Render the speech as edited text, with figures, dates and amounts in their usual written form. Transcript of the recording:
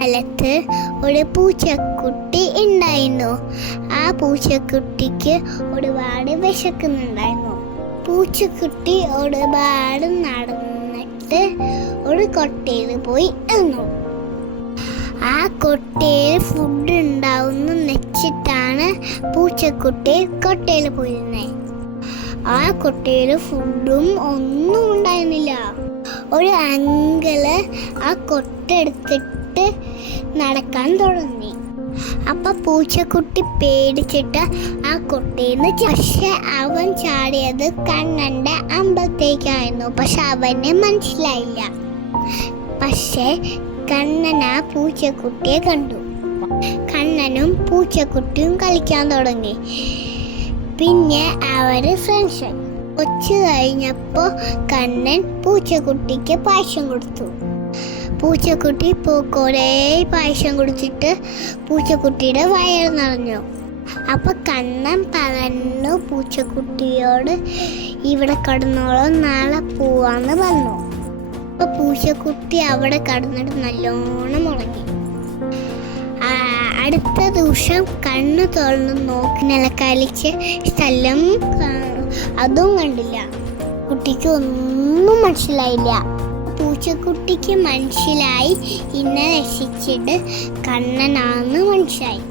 കാലത്ത് ഒരു പൂച്ചക്കുട്ടി ഉണ്ടായിരുന്നു. ആ പൂച്ചക്കുട്ടിക്ക് ഒരുപാട് വിശക്കുന്നുണ്ടായിരുന്നു. പൂച്ചക്കുട്ടി ഒരുപാട് നടന്നിട്ട് ഒരു കൊട്ടയിൽ പോയി ഇരുന്നു. ആ കൊട്ടയിൽ ഫുഡ് ഉണ്ടാവുന്ന വെച്ചിട്ടാണ് പൂച്ചക്കുട്ടി കൊട്ടയിൽ പോയിരുന്നത്. ആ കൊട്ടയിൽ ഫുഡും ഒന്നും ഉണ്ടായിരുന്നില്ല. ഒരു അങ്കിള് ആ കൊട്ട എടുത്തിട്ട് നടക്കാൻ തുടങ്ങി. അപ്പൊ പൂച്ചക്കുട്ടി പേടിച്ചിട്ട് ആ കൊട്ടയിൽ നിന്ന് പക്ഷെ അവൻ ചാടിയത് കണ്ണന്റെ അമ്പലത്തേക്കായിരുന്നു. പക്ഷെ അവന് മനസ്സിലായില്ല. പക്ഷെ കണ്ണൻ ആ പൂച്ചക്കുട്ടിയെ കണ്ടു. കണ്ണനും പൂച്ചക്കുട്ടിയും കളിക്കാൻ തുടങ്ങി. പിന്നെ അവര് ഫ്രണ്ട്സായി. കൊച്ചു കഴിഞ്ഞപ്പോ കണ്ണൻ പൂച്ചക്കുട്ടിക്ക് പായസം കൊടുത്തു. പൂച്ചക്കുട്ടി കുറേ പായസം കുടിച്ചിട്ട് പൂച്ചക്കുട്ടിയുടെ വയറ് നിറഞ്ഞു. അപ്പൊ കണ്ണൻ പറഞ്ഞു പൂച്ചക്കുട്ടിയോട് ഇവിടെ കടന്നോളോ, നാളെ പോവാന്ന് പറഞ്ഞു. അപ്പൊ പൂച്ചക്കുട്ടി അവിടെ കടന്നിട്ട് നല്ലോണം ഉറങ്ങി. അടുത്ത ദിവസം കണ്ണ് തുറന്ന് നോക്കി നിലക്കളിച്ച് സ്ഥലം അതും കണ്ടില്ല. കുട്ടിക്ക് ഒന്നും മനസ്സിലായില്ല. പൂച്ചക്കുട്ടിക്ക് മനസ്സിലായി ഇന്നെ രക്ഷിച്ചിട്ട് കണ്ണനാന്ന് മനസ്സിലായി.